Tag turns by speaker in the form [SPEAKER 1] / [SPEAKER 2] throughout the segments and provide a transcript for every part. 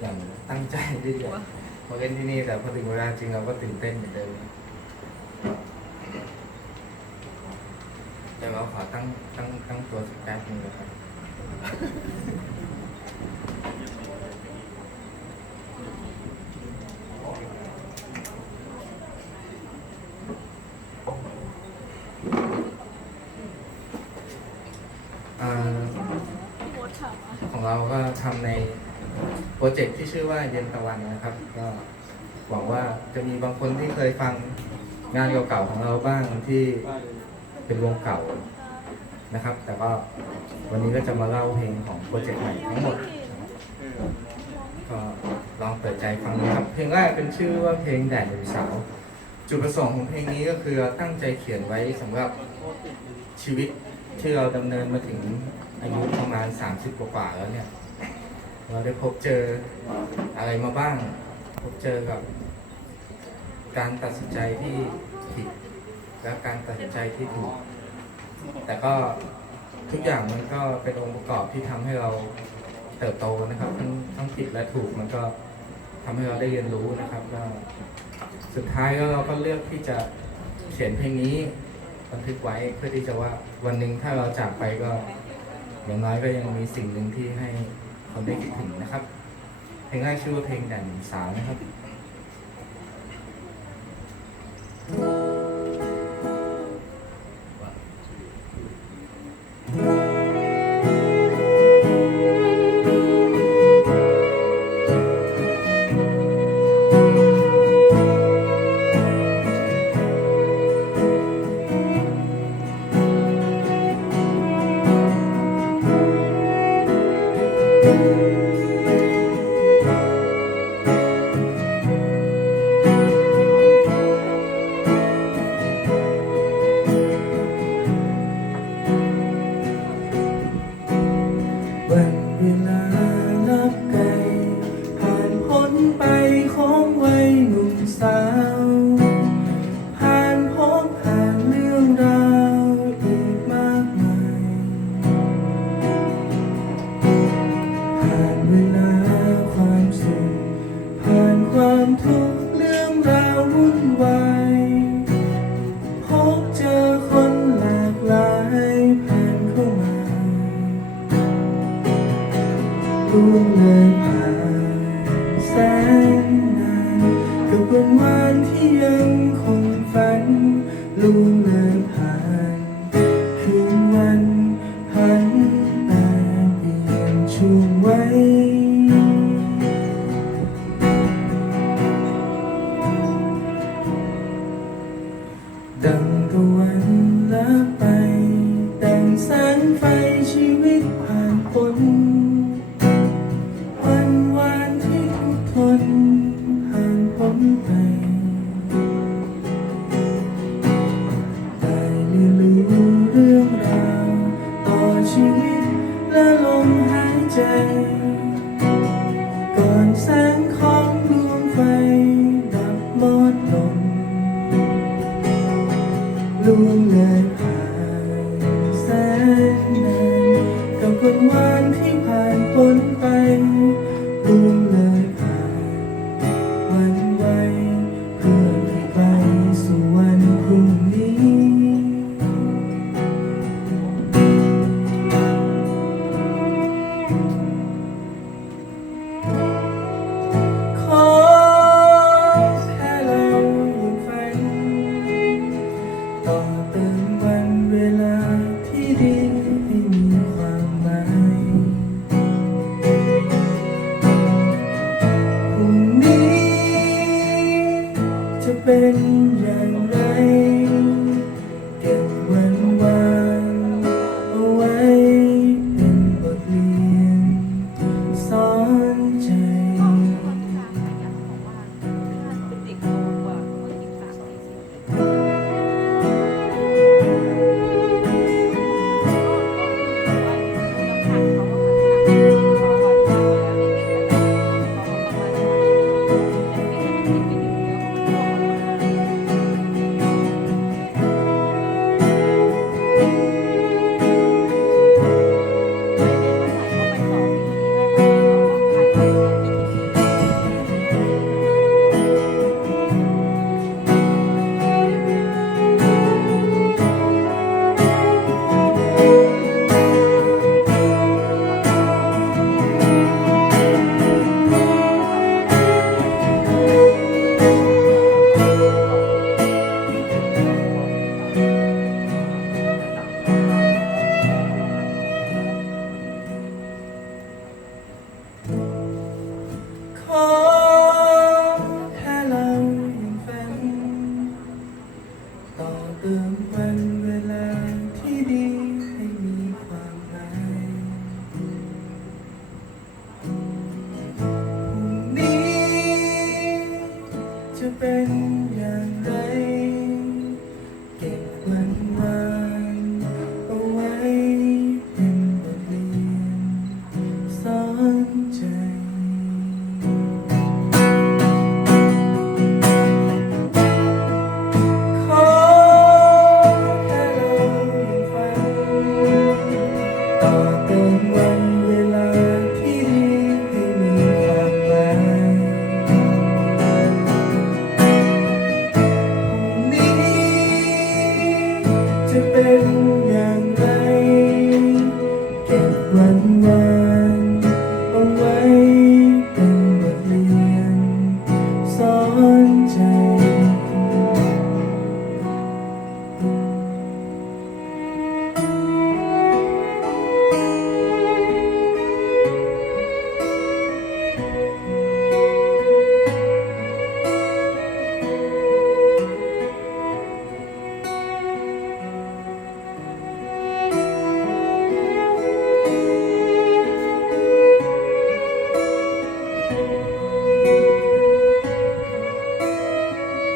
[SPEAKER 1] อย่างตั้งใจที่จะมาเล่นที่นี่แต่พอถึงเวลาจริงเราก็ตื่นเต้นเหมือนเดิมแต่เราขอตั้งตั้งตั้งตัวสักแป๊บนึงนะครับ อ่า ของเราก็ทำในโปร เจกต์ที่ชื่อว่าเย็นตะวันนะครับ ก็หวังว่าจะมีบางคนที่เคยฟังงานเก่าๆของเราบ้างที่เป็นวงเก่านะครับ แต่ก็วันนี้ก็จะมาเล่าเพลงของโปรเจกต์ใหม่ทั้งหมดนะครับก็ลองเปิดใจฟังนะครับ เพลงแรกเป็นชื่อว่าเพลงแดดหรือสาว จุดประสงค์ของเพลงนี้ก็คือตั้งใจเขียนไว้สำหรับชีวิตที่เราดำเนินมาถึงอายุประมาณ 30 กว่าๆแล้วเนี่ย เราได้พบเจออะไรมาบ้าง พบเจอกับ การตัดสินใจที่ผิด และการตัดสินใจที่ถูก แต่ก็ทุกอย่างมันก็เป็นองค์ประกอบที่ทำให้เราเติบโตนะครับ ทั้งทั้งผิดและถูกมันก็ทำให้เราได้เรียนรู้นะครับก็สุดท้ายแล้วเราก็เลือกที่จะเขียนเพลงนี้บันทึกไว้เพื่อที่จะว่าวันหนึ่งถ้าเราจากไปก็อย่างน้อยก็ยังมีสิ่งหนึ่งที่ให้ คนได้คิดถึงนะครับ เพลงแรกชื่อว่าเพลงแด่นสาวนะครับ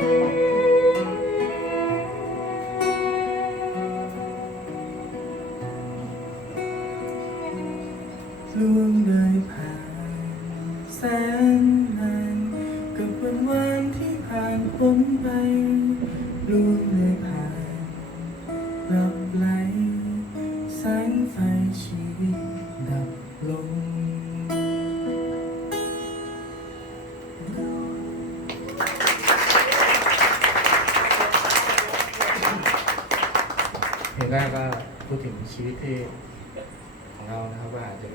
[SPEAKER 1] ล่ ชีวิตที่
[SPEAKER 2] ของเรานะครับว่าอาจจะ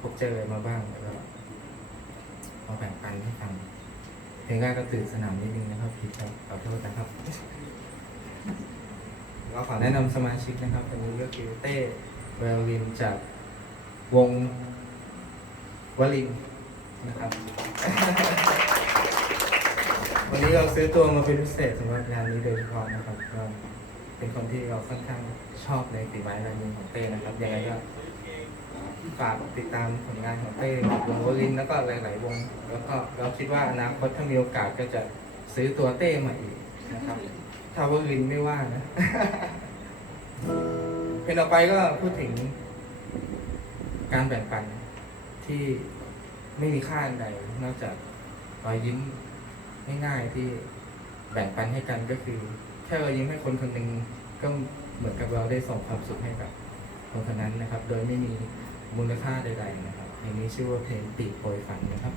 [SPEAKER 2] พบเจออะไรมาบ้างแล้วก็มาแบ่งปันให้ฟังเพลงแรกก็ตื่นสนามนิดนึงนะครับผิดครับขอโทษนะครับเราขอแนะนำสมาชิกนะครับคนนี้ก็คือเต้เวลลินจากวงวลินนะครับ วันนี้เราซื้อตัวมาเป็นพิเศษสำหรับงานนี้โดยเฉพาะนะครับก็ เป็นคนที่เราค่อนข้างชอบในฝีไม้ลายมือของเต้นะครับยังไงก็ฝากติดตามผลงานของเต้วงวลินแล้วก็หลาย ๆ วง แล้วก็เราคิดว่าอนาคตถ้ามีโอกาสก็จะซื้อตัวเต้มาอีกนะครับถ้าวลินไม่ว่านะเพลงต่อไปก็พูดถึง การแบ่งปันที่ไม่มีค่าใดนอกจากรอยยิ้มง่ายๆที่แบ่งปันให้กันก็คือ แค่เรายิ้มให้คนคนหนึ่งก็เหมือนกับเราได้ส่งความสุขให้กับคนคนนั้นนะครับ โดยไม่มีมูลค่าใด ๆนะครับเพลงนี้ชื่อว่าเพลงปีกโป
[SPEAKER 3] รยฝันนะครั
[SPEAKER 2] บ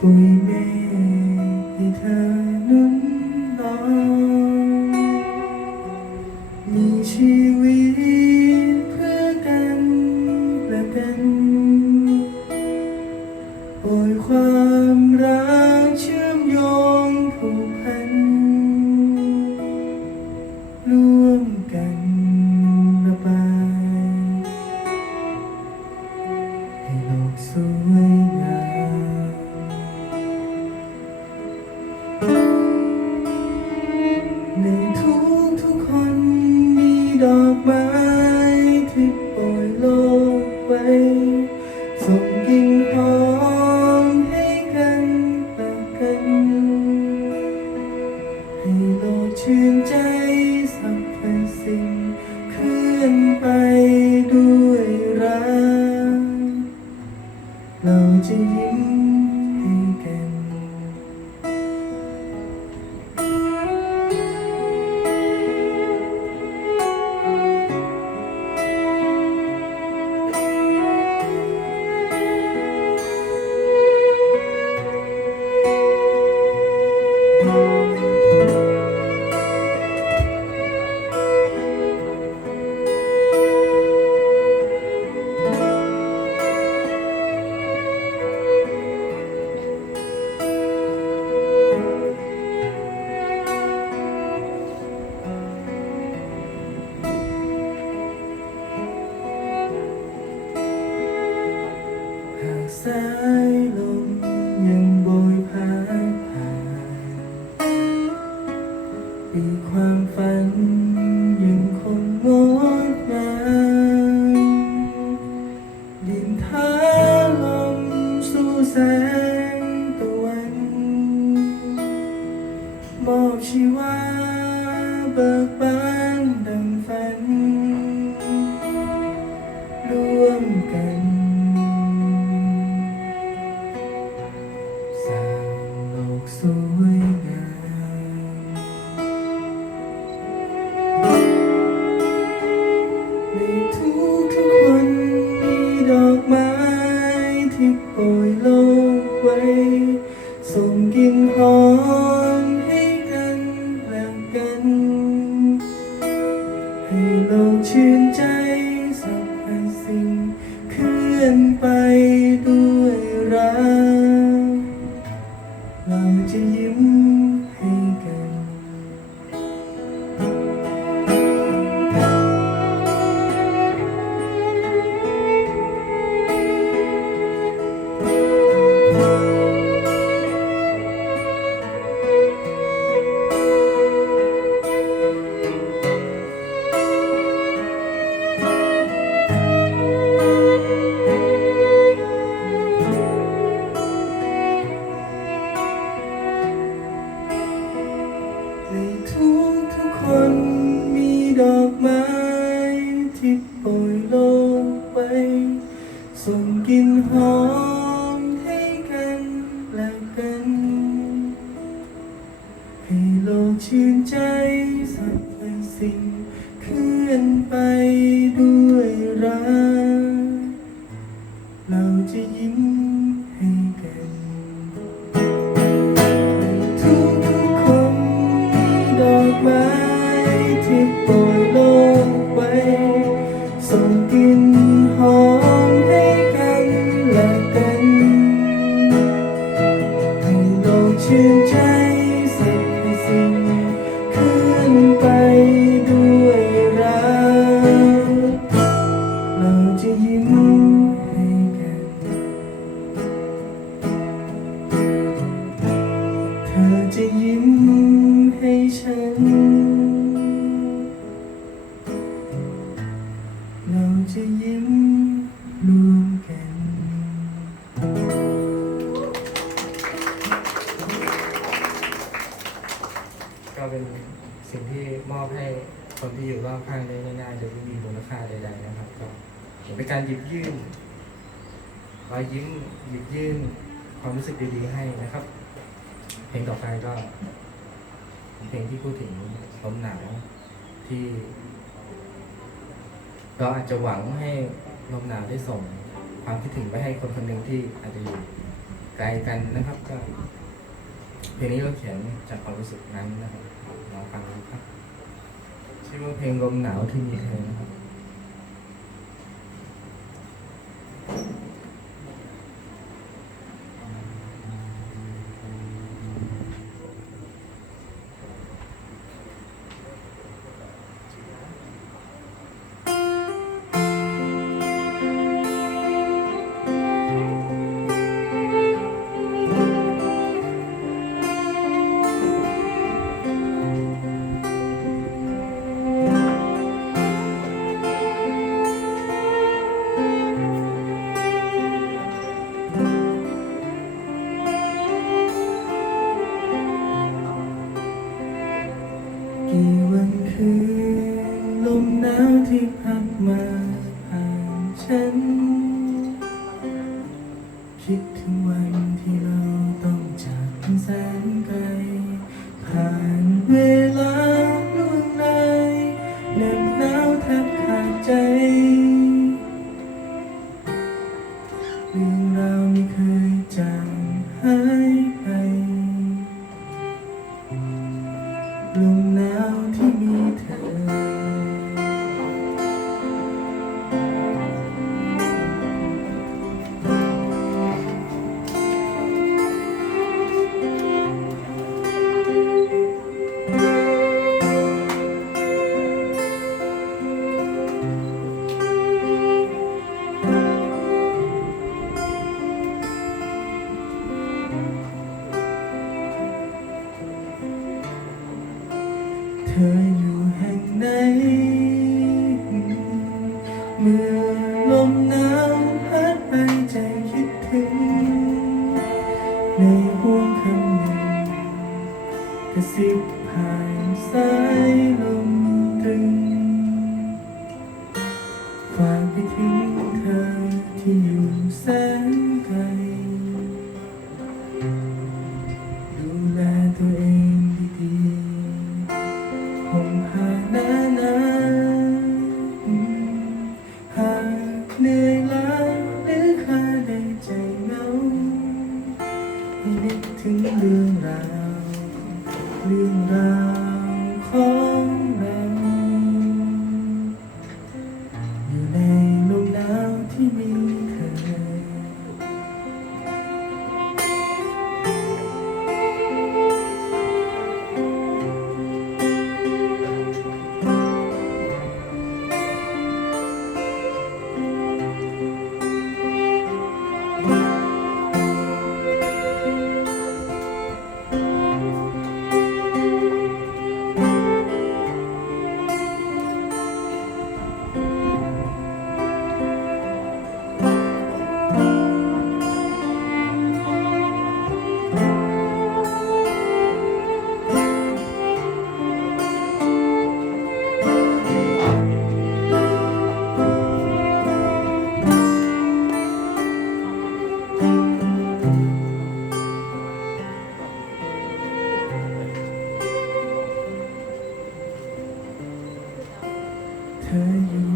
[SPEAKER 2] ห เป็นการหยิบยื่นรอยยิ้มหยิบยื่นความรู้สึกดีๆให้นะครับ เพลงต่อไปก็เพลงที่พูดถึงลมหนาวที่เราอาจจะหวังให้ลมหนาวได้ส่งความคิดถึงไปให้คนคนหนึ่งที่อาจจะอยู่ไกลกันนะครับก็เพลงนี้เราเขียนจากความรู้สึกนั้นนะครับลองฟังครับชื่อว่าเพลงลมหนาวที่มีเธอนะครับ วงคำหนึ่งกระซิบผ่านสายลมตรึง เธออยู่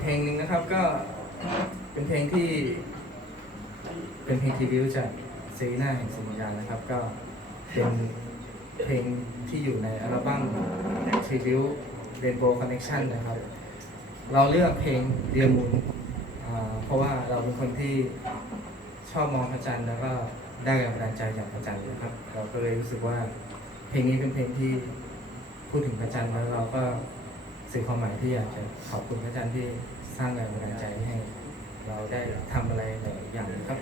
[SPEAKER 2] เพลงหนึ่งนะ
[SPEAKER 1] ครับก็เป็นเพลงที่ เป็นเพลงทีวิวจากเซรีน่าแห่งสัญญานะครับ ก็เป็นเพลงที่อยู่ในอัลบั้มทีวิว Rainbow Connection นะครับ เราเลือกเพลงเดียมูนเพราะว่าเราเป็นคนที่ชอบมองพระจันทร์แล้วก็ได้แรงบันดาลใจจากพระจันทร์นะครับ เราก็เลยรู้สึกว่าเพลงนี้เป็นเพลงที่พูดถึงพระจันทร์แล้วเราก็ สื่อความหมายที่อยากจะขอบคุณพระอาจารย์ที่สร้างแรงบันดาลใจให้ เราได้ทำอะไรหลายอย่างนะครั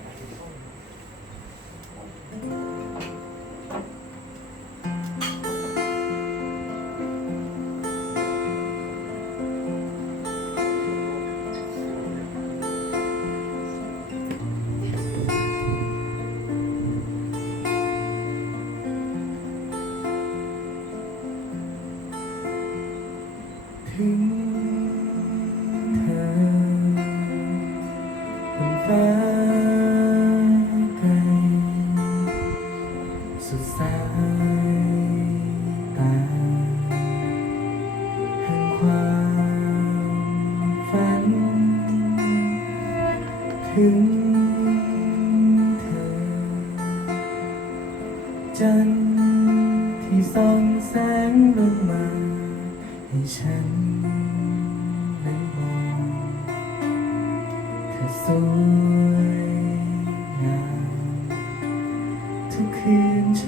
[SPEAKER 1] บ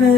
[SPEAKER 2] คื